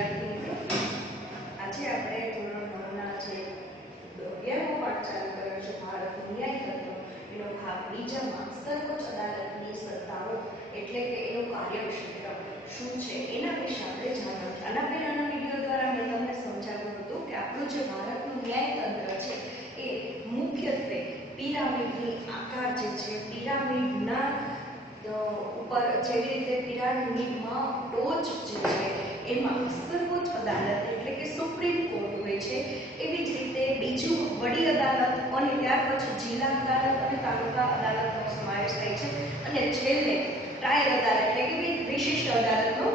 વિદ્યાર્થી મિત્રો, આજે આપણે ધોરણ 9ના જે 11મો પાઠ ચાલુ કર્યો છે ભારતનું ન્યાયતંત્ર, એનો ભાગ બીજામાં સર્વોચ્ચ અદાલતની સત્તાઓ એટલે કે એનું કાર્યક્ષેત્ર શું છે એના વિશે આપણે જાણ્યું. આના પહેલાના વિડીયો દ્વારા મેં તમને સમજાવ્યું હતું કે આપણું જે ભારતનું ન્યાયતંત્ર છે એ મુખ્યત્વે પિરામિડની આકાર જે છે, પિરામિડના ઉપર જેવી રીતે પિરામિડમાં ટોચ જે છે એમાં સર્વોચ્ચ અદાલત એટલે કે સુપ્રીમ કોર્ટ હોય છે, એવી જ રીતે બીજું વડી અદાલત અને ત્યાર પછી જિલ્લા અદાલત અને તાલુકા અદાલતનો સમાવેશ થાય છે અને છેલ્લે ટ્રાયલ અદાલત એટલે કે વિશિષ્ટ અદાલતનું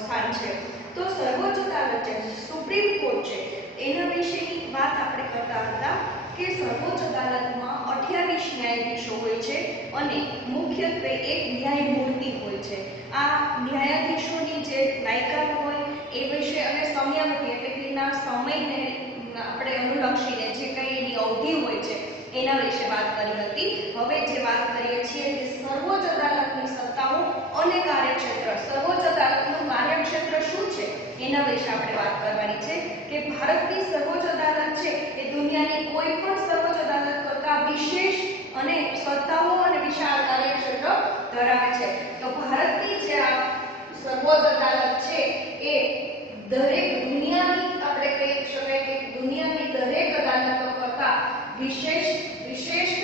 સ્થાન છે. તો સર્વોચ્ચ અદાલત જે સુપ્રીમ કોર્ટ છે એના વિશેની વાત આપણે કરતા હતા કે સર્વોચ્ચ અદાલતમાં 28 ન્યાયાધીશો હોય છે અને મુખ્યત્વે એક ન્યાયમૂર્તિ હોય છે. આ ન્યાયાધીશોની જે લાયકાત હોય એ વિશે અને સમયાવધિ એટલે કે એના સમયને આપણે અનુલક્ષીને જે કંઈ એની અવધિ હોય છે એના વિશે વાત કરી હતી. હવે જે વાત કરીએ છીએ કે સર્વોચ્ચ અદાલતની સત્તાઓ અને કાર્યક્ષેત્ર, સર્વોચ્ચ અદાલતનું કાર્યક્ષેત્ર શું છે એના વિશે આપણે વાત કરવાની છે કે ભારતની સર્વોચ્ચ અદાલત છે એ દુનિયાની કોઈ પણ સર્વોચ્ચ અદાલત કરતાં વિશેષ અને સત્તાઓ અને વિશાળ કાર્યક્ષેત્ર ધરાવે છે. તો ભારતની જે આ સર્વોચ્ચ અદાલત છે એ દરેક દુનિયાની આપણે કહી શકાય કે દુનિયાની દરેક અદાલતો કરતાં વિશેષ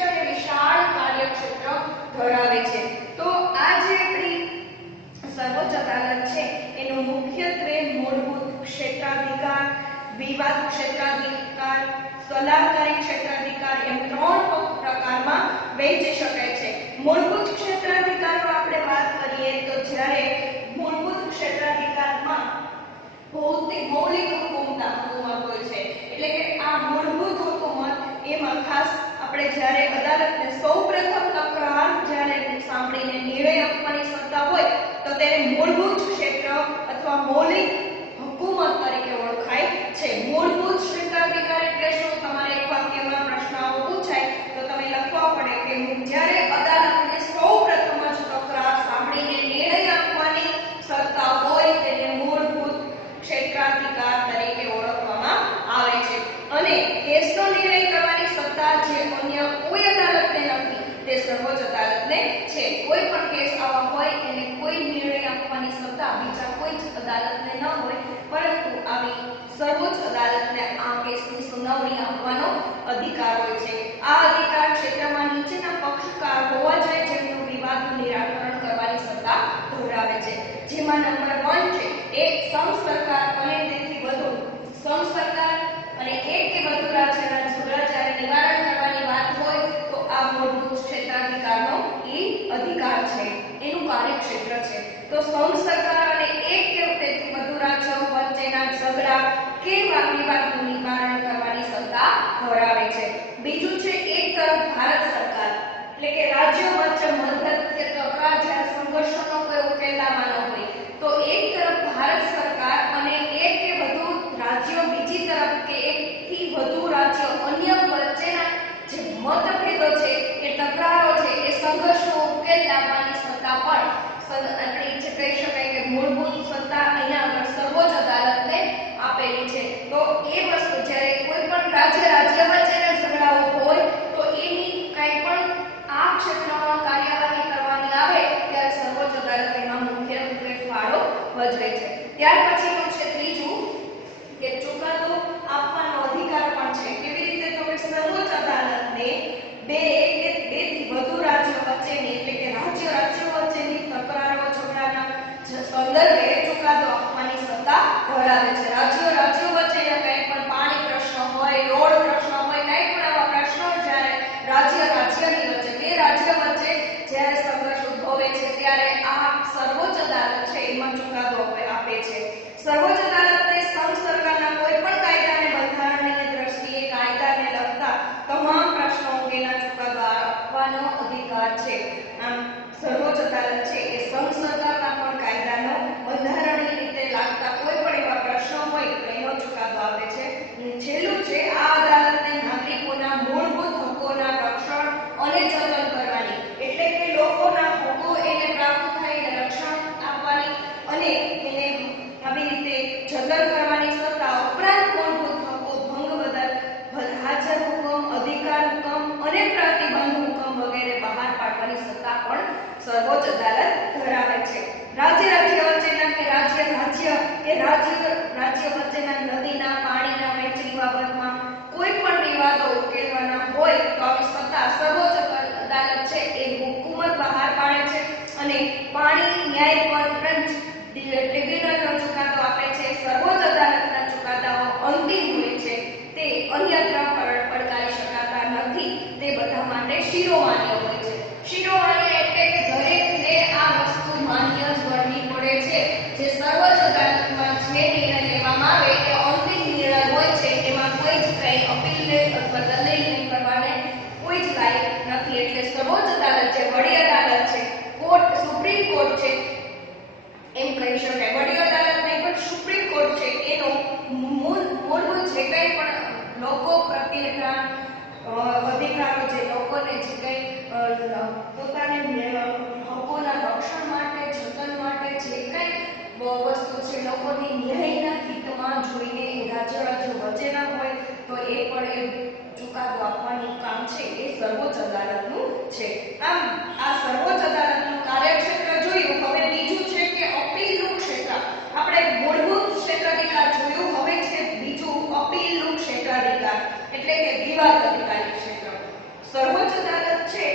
અને વિશાળ કાર્યક્ષેત્ર ધરાવે છે. તો આ જે આપણી સર્વોચ્ચ અદાલત છે એનો મુખ્યત્વે મૂળભૂત ક્ષેત્રાધિકાર, વિવાદ ક્ષેત્રાધિકાર, સલાહકારી ક્ષેત્રાધિકાર એમ 3 પ્રકારમાં વહેંચી શકાય છે. મૂળભૂત ક્ષેત્રાધિકારનો આપણે વાત કરીએ તો જ્યારે મૂળભૂત ક્ષેત્રાધિકારમાં મૌલિક હુકુમત હોય છે એટલે કે આ મૂળભૂત હુકુમત એમાં ખાસ આપણે જ્યારે અદાલતને સૌપ્રથમ તકરાર જ્યારે સાંભળીને નિર્ણય આપવાની સત્તા હોય તો તેને મૂળભૂત ક્ષેત્ર અથવા મૌલિક હુકુમત તરીકે ઓળખાય છે. મૂળભૂત ક્ષેત્રાધિકાર એટલે શું? તમારે એક વાક્યમાં પ્રશ્ન આવો પૂછાય તો તમે લખવા પડે કે જ્યારે અદાલતને સૌપ્રથમ જ તકરાર સાંભળીને નિર્ણય આપવાની સત્તા હોય તેને મૂળભૂત ક્ષેત્રાધિકાર તરીકે ઓળખવામાં આવે છે. અને કેસનો નિર્ણય કરવાની સત્તા જે અન્ય કોઈ અદાલતને નથી તે સર્વોચ્ચ અદાલતને છે. કોઈ પણ કેસ આવા હોય એને કોઈ નિર્ણય આપવાની સત્તા બીજા કોઈ જ અદાલતને ન હોય, પરંતુ આવી સર્વોચ્ચ અદાલતને આ કેસની સુનાવણી આપવાનો અધિકાર હોય છે. આ અધિકાર ક્ષેત્રમાં નીચેના પક્ષકાર હોવા જોઈએ જેમનું વિવાદનું નિરાકરણ કરવાની સત્તા ધરાવે છે. જેમાં નંબર 1 છે એક સંઘ સરકાર અને તેથી વધુ સંઘ સરકાર અને એક કે વધુ રાજ્યના ઝઘડા જ્યારે નિવારણ કરવાની વાત હોય તો આ મૂળભૂત ક્ષેત્રાધિકારનો એ અધિકાર છે, એનું કાર્યક્ષેત્ર છે. તો સંઘ સરકાર અને એક કે તેથી વધુ રાજ્યો વચ્ચેના ઝઘડા કે વિવાદનું નિવારણ કરવાની સત્તા ધરાવે છે. બીજું છે એક તરફ ભારત સરકાર એટલે કે રાજ્યો વચ્ચે મતભેદ કે તકરાર જ્યારે સંઘર્ષનો કોઈ ઉકેલ લાવવાનો હોય તો એક તરફ ભારત સરકાર અને એક કે વધુ રાજ્યો બીજી તરફ કે એકથી વધુ રાજ્યો અન્ય વચ્ચેના જે મતભેદો છે કે તકરારો છે એ સંઘર્ષનો ઉકેલ લાવવાની સત્તા પણ આપણે જે કહી શકાય કે મૂળભૂત સત્તા અહીંયા આગળ સર્વોચ્ચ અદાલતને આપેલી છે. તો એ વસ્તુ જ્યારે કોઈ પણ રાજ્ય વચ્ચેના ઝઘડાઓ હોય તો એની કંઈ પણ આ ક્ષેત્રમાં કાર્યવાહી કરવાની આવે ત્યારે સર્વોચ્ચ અદાલત એમાં મુખ્ય રૂપે ફાળો ભજવે છે. ત્યાર પછીનું છે ત્રીજું કે ચુકાદો આપવાનો અધિકાર પણ છે. કેવી રીતે? તો કે સર્વોચ્ચ અદાલતને બે થી વધુ રાજ્યો વચ્ચેની એટલે કે રાજ્યો વચ્ચેની તકરારો ઝઘડાના સંદર્ભે ચુકાદો આપવાની સત્તા ધરાવે છે. રાજ્યો વચ્ચેના કંઈ પણ પાણી પ્રશ્ન હોય, રોડ પ્રશ્ન હોય, કંઈ પણ આવા પ્રશ્નો જ્યારે રાજ્યની વચ્ચે બે રાજ્ય વચ્ચે જ્યારે સંઘર્ષ ઉદ્ભવે છે ત્યારે આ સર્વોચ્ચ અદાલત છે એમાં ચુકાદો આપે છે. સર્વોચ્ચ અદાલતને સંઘ સરકારના કોઈ પણ કાયદાને બંધારણીય દ્રષ્ટિએ કાયદાને લગતા તમામ પ્રશ્નો અંગેના ચુકાદો આપવાનો અધિકાર છે. આમ સર્વોચ્ચ અદાલત છે એ સંઘ સરકારના પણ કાયદાનો બંધારણીય રીતે લાગતા કોઈ પણ એવા પ્રશ્નો હોય તો એનો ચુકાદો આપે છે. છેલ્લું છે આ અદાલતને નાગરિકોના મૂળભૂત હકોના રક્ષણ અને જતન કરવાની એટલે કે લોકોના હકો એને પ્રાપ્ત થાય એને રક્ષણ આપવાની અને એને આવી રીતે જતન સર્વોચ્ચ અદાલત ધરાવે છે. રાજ્ય વચ્ચેના કે રાજ્ય વચ્ચેના નદીના પાણીના વહેંચણી બાબતમાં કોઈ પણ વિવાદો ઉકેલવાના હોય તો આવી સત્તા સર્વોચ્ચ અદાલત છે એ હુકુમત બહાર પાડે છે અને પાણી ન્યાય પંચ ટ્રિબ્યુનલનો ચુકાદો આપે છે. સર્વોચ્ચ અદાલતના ચુકાદાઓ અંતિમ હોય છે, તે અન્યત્ર પડકારી શકાતા નથી, તે બધા માટે શિરોમાન્ય હોય છે. શિરોમાન્ય એટલે કે દરેકને આ વસ્તુ માન્ય જ ગણવી પડે છે. જે સર્વોચ્ચ અદાલતમાં જે નિર્ણય લેવામાં આવે એ અંતિમ નિર્ણય હોય છે, એમાં કોઈ જ કંઈ અપીલ અથવા દલીલ નહીં કરવાને કોઈ જ લાયક નથી. એટલે સર્વોચ્ચ અદાલત જે વડી અદાલત છે, કોર્ટ સુપ્રીમ કોર્ટ છે એમ કહી શકાય. વડી અદાલત નહીં પણ સુપ્રીમ કોર્ટ છે એનો મૂળભૂત જે કંઈ પણ લોકો પ્રત્યેના અધિકારો, જે લોકોને જે કંઈ પોતાને હકોના રક્ષણ માટે, જતન માટે જે કંઈ વસ્તુ છે લોકોની ન્યાયના હિતમાં જોઈને રાજ્ય વચ્ચેના હોય તો એ પણ એ ચુકાદો આપવાનું કામ છે એ સર્વોચ્ચ અદાલતનું છે. આમ આ સર્વોચ્ચ અદાલતનું કાર્યક્ષેત્ર જોયું. હવે બીજું છે કે અપીલનું ક્ષેત્ર. આપણે મૂળભૂત ક્ષેત્રાધિકાર જોયું, હવે છે બીજું અપીલનું ક્ષેત્રાધિકાર એટલે કે વિવાદ અધિકારી ક્ષેત્ર. સર્વોચ્ચ અદાલત છે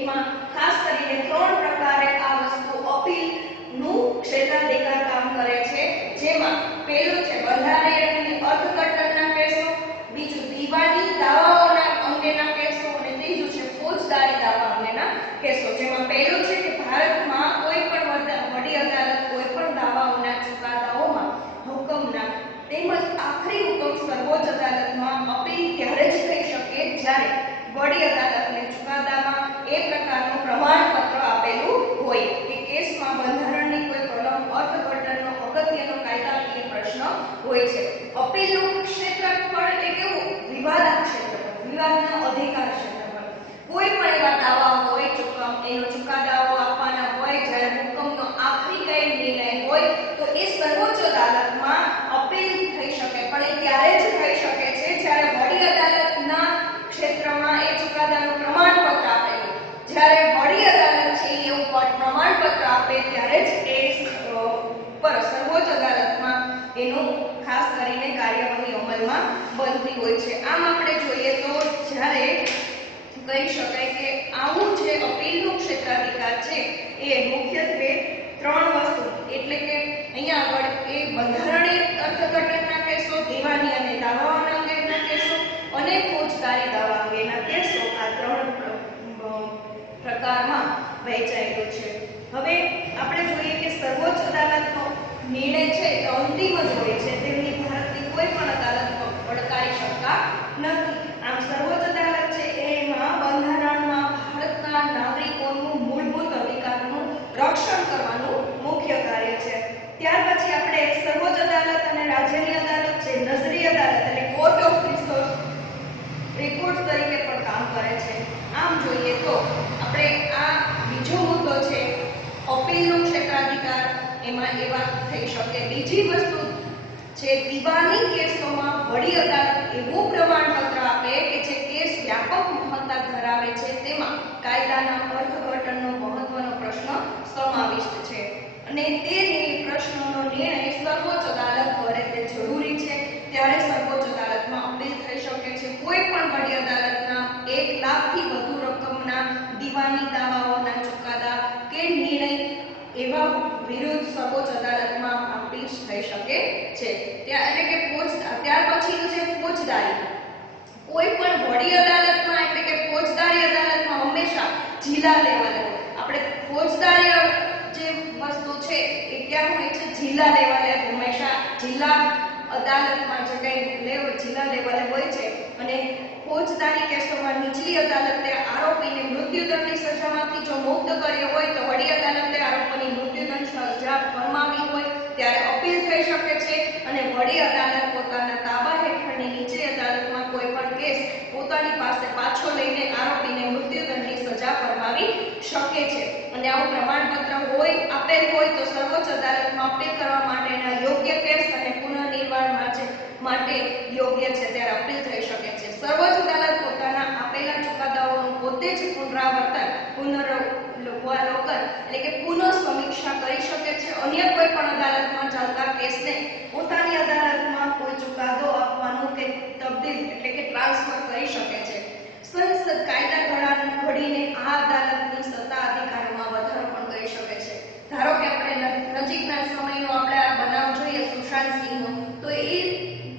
એમાં ખાસ કરીને 3 પ્રકારે આ વસ્તુ અપીલનું ક્ષેત્રાધિકાર કામ કરે છે. જેમાં પહેલું છે બંધારણીય અર્થઘટનના કેસો, બીજું દીવાની દાવાઓના અંગેના કેસો અને ત્રીજું છે ફોજદારી દાવા અંગેના કેસો. જેમાં પહેલું છે કે ભારતમાં કોઈ પણ વડી અદાલત કોઈ પણ દાવાઓના ચુકાદાઓમાં હુકમના તેમજ આખરી હુકમ સર્વોચ્ચ અદાલતમાં અપીલ ત્યારે જ થઈ શકે જ્યારે વડી અદાલતને ચુકાદામાં એ પ્રકારનું પ્રમાણપત્ર આપેલું હોય કે કેસમાં બંધારણની કોઈ કલમ અર્થઘટનનો અગત્યનો કાયદાકીય પ્રશ્ન હોય છે. અપીલનું ક્ષેત્ર પણ એ કેવું વિવાદક ક્ષેત્ર, વિવાદનો અધિકાર ક્ષેત્ર. કોઈ પણ એવા દાવાઓ હોય, એનો ચુકાદાઓ આપવાના હોય, જ્યારે હુકમનો આખરી કઈ નિર્ણય હોય તો એ સર્વોચ્ચ અદાલતમાં અપીલ થઈ શકે. પણ એ ત્યારે જ થઈ શકે છે જ્યારે વડી અદાલતના ક્ષેત્રમાં એ ચુકાદાનું પ્રમાણપત્ર આપેલું. જ્યારે વડી અદાલત છે એવું પ્રમાણપત્ર આપે ત્યારે જ એ સર્વોચ્ચ અદાલતમાં એનું ખાસ કરીને કાર્યવાહી અમલમાં બનતી હોય છે. આમ આપણે જોઈએ તો જ્યારે કહી શકાય કે આવું જે અપીલનું ક્ષેત્રાધિકાર છે એ મુખ્યત્વે 3 વસ્તુ એટલે કે અહીંયા આગળ એ બંધારણીય અર્થઘટનના કેસો, દીવાની અને દાવાઓના અંગેના કેસો અને ફોજદારી દાવા અંગેના કેસો, આ 3 પ્રકારમાં વહેંચાયેલો છે. હવે આપણે જોઈએ કે સર્વોચ્ચ અદાલતનો નિર્ણય છે એ અંતિમ જ હોય છે, તેમની ભારતની કોઈ પણ અદાલત પડકારી શકતા નથી. આમ સર્વોચ્ચ અદાલત છે એમાં બંધારણમાં ભારતના નાગરિકોનું મૂળભૂત અધિકારનું રક્ષણ કરવાનું મુખ્ય કાર્ય છે. ત્યાર પછી આપણે સર્વોચ્ચ અદાલત અને રાજ્યની અદાલત છે, નજરી અદાલત એટલે કોર્ટ ઓફ રેકોર્ડ તરીકે પણ કામ કરે છે. આમ જોઈએ તો આપણે આ બીજો મુદ્દો છે અપીલનું ક્ષેત્રાધિકાર, એમાં એ વાત થઈ શકે. બીજી વસ્તુ છે દીવાની કેસોમાં વડી અદાલત એવું પ્રમાણપત્ર આપે કે જે કેસ વ્યાપક મહત્તા ધરાવે છે, તેમાં કાયદાના અર્થઘટનનો મહત્વનો પ્રશ્ન સમાવિષ્ટ છે અને તે પ્રશ્નનો નિર્ણય સર્વોચ્ચ અદાલત કરે તે જરૂરી છે. ત્યારે સર્વોચ્ચ અદાલતમાં અપીલ થઈ શકે છે. કોઈ પણ વડી અદાલતના 1 લાખથી વધુ રકમના દીવાની દાવાઓના ચુકાદા કે નિર્ણય એવા વિરુદ્ધ સર્વોચ્ચ અદાલતમાં અપીલ થઈ શકે છે. એટલે કે ત્યાર પછીનું છે ફોજદારી. કોઈ પણ વડી અદાલતમાં એટલે કે ફોજદારી અદાલતમાં હંમેશા જિલ્લા લેવલે, આપણે ફોજદારી જે વસ્તુ છે એ ક્યાં હોય છે? જિલ્લા લેવલે. હંમેશા જિલ્લા અદાલતમાં જે કંઈ જિલ્લા લેવલે હોય છે. અને ફોજદારી કેસોમાં નીચલી અદાલતે આરોપીને મૃત્યુદંડની સજામાંથી જો મુક્ત કર્યો હોય તો વડી અદાલતે આરોપીની મૃત્યુદંડ સજા ફરમાવી હોય ત્યારે અપીલ થઈ શકે છે. અને વડી અદાલત પોતાના તાબા હેઠળની નીચલી અદાલતમાં કોઈ પણ કેસ પોતાની પાસે પાછો લઈને આરોપીને મૃત્યુદંડની સજા ફરમાવી શકે છે. અને આવું પ્રમાણપત્ર હોય આપેલ હોય તો સર્વોચ્ચ અદાલતમાં અપીલ કરવા માટેના યોગ્ય કેસ અને પુનઃનિર્માણ માટે યોગ્ય છે ત્યારે અપીલ થઈ શકે છે. સર્વોચ્ચ અદાલત પોતાના આપેલા ચુકાદાઓનું પોતે જ પુનરાવર્તન, પુનરાવલોકન અન્ય કોઈ પણ અદાલતમાં ચાલતા કેસને પોતાની અદાલતમાં કોઈ ચુકાદો આપવાનો કે તબદીલ એટલે કે ટ્રાન્સફર કરી શકે છે. સંસદ કાયદા ઘડીને આ અદાલતની સત્તા અધિકારોમાં વધારો પણ કરી શકે છે. ધારો કે આપણે નજીકના સમયનો આપણે આ બનાવ જોઈએ સુશાંત સિંહનો, તો એ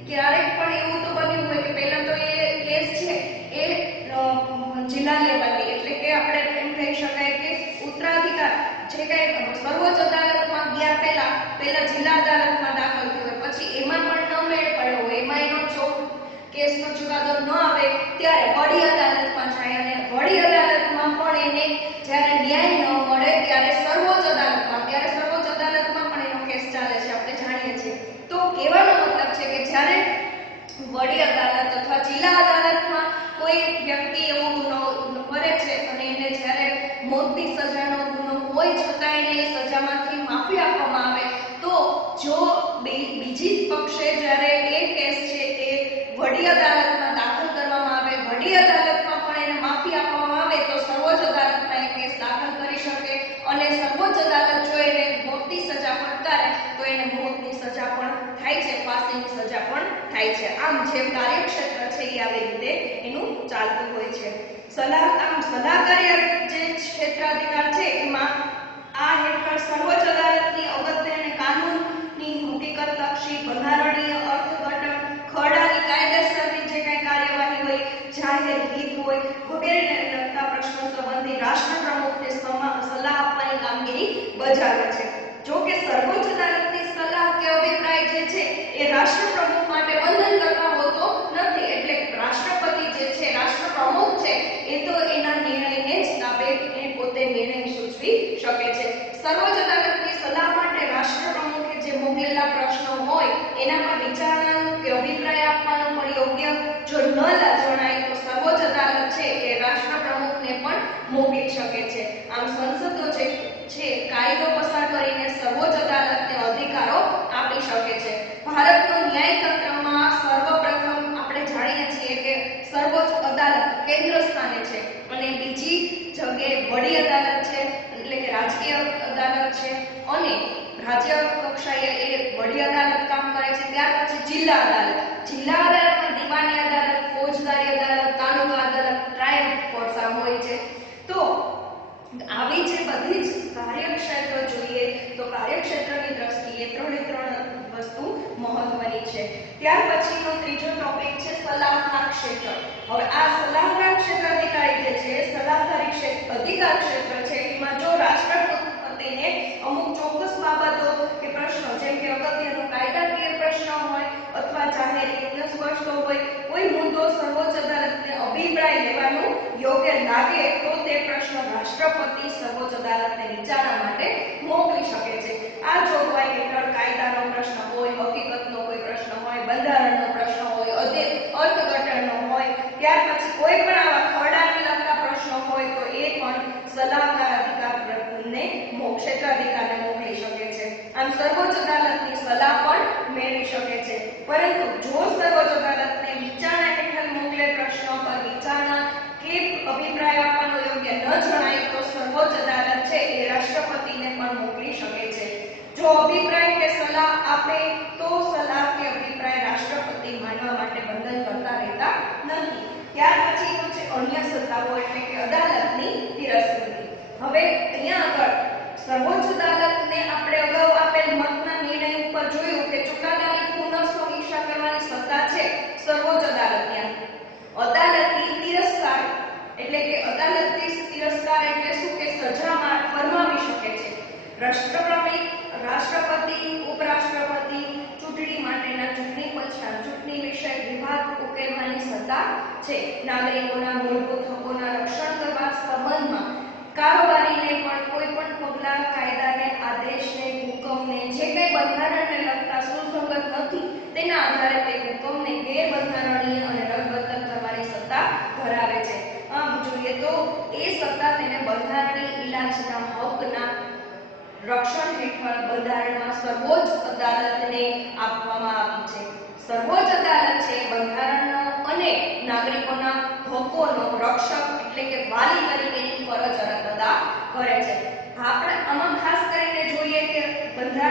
ક્યારેક પણ એવું તો બન્યું હોય કે પહેલા તો એ કેસ છે એ જિલ્લા લેવલની એટલે કે આપણે એમ કહી શકાય કે ઉત્તરાધિકાર જે કઈ સર્વોચ્ચ અદાલતમાં ગયા પહેલા જિલ્લા અદાલતમાં દાખલ થયો હોય, પછી એમાં પણ ન મેળ પડ્યો હોય, એમાં એનો કેસનો ચુકાદો ન આવે ત્યારે વડી અદાલતમાં જાય અને વડી અદાલતમાં પણ એને જ્યારે ન્યાય ન મળે ત્યારે સર્વોચ્ચ અદાલતમાં પણ એનો કેસ ચાલે છે, આપણે જાણીએ છીએ. તો કહેવાનો મતલબ છે કે જ્યારે વડી અદાલત અથવા જિલ્લા અદાલતમાં કોઈ વ્યક્તિ એવો ગુનો કરે છે અને એને જ્યારે મોતની સજાનો ગુનો હોય છતાં એને એ સજામાંથી માફી આપવામાં આવે, તો જો બીજી પક્ષે જ્યારે એ કેસ છે એ વડી અદાલતમાં દાખલ કરવામાં આવે, વડી અદાલતમાં પણ એને માફી આપવામાં આવે, તો સર્વોચ્ચ અદાલતમાં એ કેસ દાખલ કરી શકે અને સર્વોચ્ચ અદાલત જો એને મોતની સજા ફટકારે તો એને મોતની સજા પણ થાય છે, ફાંસીની સજા પણ થાય છે. આમ જે કાર્યક્ષેત્ર છે એ આવી રીતે એનું ચાલતું હોય છે. સલાહકારી જે ક્ષેત્રાધિકાર છે એમાં આ હેઠળ સર્વોચ્ચ અદાલતની અગત્ય અને કાનૂનની હકીકતલક્ષી, બંધારણીય અર્થઘટન, ખરડાની કાયદેસરની જે કઈ કાર્યવાહી હોય, જાહેર હિત હોય વગેરેને લગતા પ્રશ્નો સંબંધી રાષ્ટ્રપ્રમુખને સલાહ આપવાની કામગીરી બજાવે છે. જો કે સર્વોચ્ચ અદાલતની સલાહ કે અભિપ્રાય જે છે એ રાષ્ટ્રપ્રમુખ માટે બંધન કરતા હોતો નથી, એટલે રાષ્ટ્રપતિ જે છે, રાષ્ટ્રપ્રમુખ છે, એ તો એના નિર્ણયને જ તાબે એ પોતે નિર્ણય સૂચવી શકે છે. સર્વોચ્ચ અદાલતની સલાહ માટે રાષ્ટ્રપ્રમુખે જે મોકલેલા પ્રશ્નો હોય એનામાં વિચારણાનો કે અભિપ્રાય આપવાનો પણ યોગ્ય જો ન જણાય તો સર્વોચ્ચ અદાલત છે એ રાષ્ટ્રપ્રમુખને પણ મોકલી શકે છે. આમ સંસદો જે છે કાયદો પસાર કરીને સર્વોચ્ચ અદાલતને અધિકારો આપી શકે છે. ભારતનો ન્યાયતંત્રમાં સર્વપ્રથમ આપણે જાણીએ છીએ કે સર્વોચ્ચ અદાલત કેન્દ્ર સ્થાને છે અને બીજી જગ્યાએ વડી અદાલત છે એટલે કે રાજકીય અદાલત છે અને રાજ્ય કક્ષાએ એ વડી અદાલત કામ કરે છે. ત્યાર પછી જિલ્લા અદાલતમાં દીવાની અદાલત, ફોજદારી અદાલત, તાલુકા અદાલત, ટ્રાયલ કોર્ટ હોય છે. તો આવી જે બધી જ કાર્યક્ષેત્ર જોઈએ તો કાર્યક્ષેત્રની દ્રષ્ટિએ ત્રણ વસ્તુ મહત્વની છે. ત્યાર પછીનો ત્રીજો ટોપિક છે સલાહકાર ક્ષેત્ર. હવે આ સલાહકાર ક્ષેત્ર અધિકારી જે છે, સલાહકારી અધિકાર ક્ષેત્ર છે, એમાં જો રાષ્ટ્રપતિને અમુક ચોક્કસ બાબતો કે પ્રશ્નો જેમ કે અગત્યનો કાયદાકીય પ્રશ્ન હોય અથવા જાહેર હિતને સ્પષ્ટ હોય, કોઈ મુદ્દો સર્વોચ્ચ અદાલતને અભિપ્રાય લેવાનું યોગ્ય લાગે તો તે પ્રશ્ન રાષ્ટ્રપતિ સર્વોચ્ચ અદાલતને વિચારણા માટે મોકલી શકે છે. આ જોગવાઈ હેઠળ કાયદાનો પ્રશ્ન હોય, હકીકતનો કોઈ પ્રશ્ન હોય, બંધારણનો પ્રશ્ન હોય, અર્થઘટનનો હોય, ત્યાર પછી કોઈ પણ આવા ખરડાને લગતા પ્રશ્નો હોય તો એ પણ સલાહકાર અધિકારને ક્ષેત્રાધિકારને મોકલી શકે છે. આમ સર્વોચ્ચ અદાલતની સલાહ પણ મેળવી શકે છે. પરંતુ જો સર્વોચ્ચ અદાલતને વિચારણા હેઠળ મોકલે પ્રશ્નો પર વિચારણા કે અભિપ્રાય આપવાનો યોગ્ય ન જણાય તો સર્વોચ્ચ અદાલત છે એ રાષ્ટ્રપતિને પણ મોકલી શકે છે. જો અભિપ્રાય કે સલાહ આપે તો સલાહ કે અભિપ્રાય રાષ્ટ્રપતિ માનવા માટે બંધન કરતા રહેતા નથી. ત્યાર પછીનું છે અન્ય સત્તાઓ એટલે કે અદાલતની તિરસ્કૃતિ. હવે અહીંયા આગળ સર્વોચ્ચ અદાલતને આપણે અગાઉ આપેલ મતના નિર્ણય ઉપર જોયું કે ચુકાદાની પુનઃસમીક્ષા કરવાની સત્તા છે સર્વોચ્ચ અદાલતની. અદાલતની તિરસ્કાર એટલે કે શું કે સજા ફરમાવી શકે છે. રાષ્ટ્રપતિ, ઉપરાષ્ટ્રપતિ ચૂંટણી માટેના ચૂંટણી પંચના ચૂંટણી વિષયક વિવાદ ઉકેલવાની સત્તા છે. નાગરિકોના મૂળભૂત હકોના રક્ષણ કરવા સંબંધમાં કારોબારીને પણ કોઈ પણ પગલા, કાયદાને, આદેશને, હુકમને જે કંઈ બંધારણને લગતા સુસંગત નથી તેના આધારે તે હુકમને ગેરબંધારણીય અને રદબદલ કરવાની સત્તા ધરાવે છે. આમ જોઈએ તો એ સત્તા તેને બંધારણીય ઇલાજના હકના રક્ષણ હેઠળ બંધારણમાં સર્વોચ્ચ અદાલતને આપવામાં આવી છે. સર્વોચ્ચ અદાલત છે બંધારણનો અને નાગરિકોના હકોનો રક્ષક એટલે કે વાલી તરીકેની ફરજ અદા કરે છે. આપણે આમાં ખાસ કરીને જોઈએ કે બંધારણ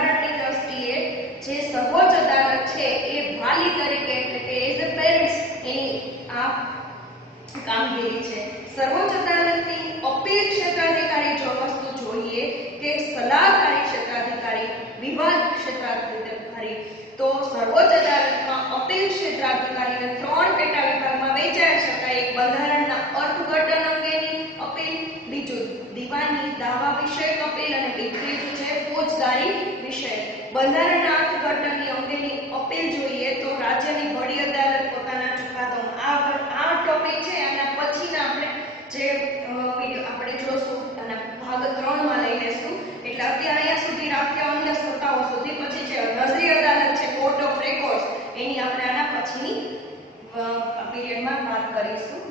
વાલી તરીકે એટલે કે એઝ અ પેરેન્ટ્સ એની આ કામગીરી છે. સર્વોચ્ચ અદાલતની અપીલ ક્ષેત્રાધિકારી જો વસ્તુ જોઈએ કે સલાહકારી ક્ષેત્રાધિકારી, વિવાદ ક્ષેત્રાધિકારી, તો સર્વોચ્ચ અદાલતમાં અપીલ ક્ષેત્રાધિકારીને 3 પેટા વિભાગમાં વહેંચાઈ શકાય. એક બંધારણના અર્થઘટન અંગેની અપીલ, બીજું દીવાની દાવા વિષયક અપીલ અને ત્રીજું છે ફોજદારી વિષય. બંધારણના અર્થઘટનની અંગેની અપીલ જોઈએ તો રાજ્યની વડી અદાલત પોતાના ચુકાદામાં આ ટોપિક છે. આના પછીના આપણે જે વિડિયો આપણે જોશું અને ભાગ 3 માં લઈ લેશું. એટલે અત્યારે અહીંયા સુધી રાખ્યા અંદર સત્તાઓ સુધી. પછી છે નજરી અદાલત છે, કોર્ટ ઓફ રેકોર્ડ્સ, એની આપણે આના પછીની પીરિયડમાં વાત કરીશું.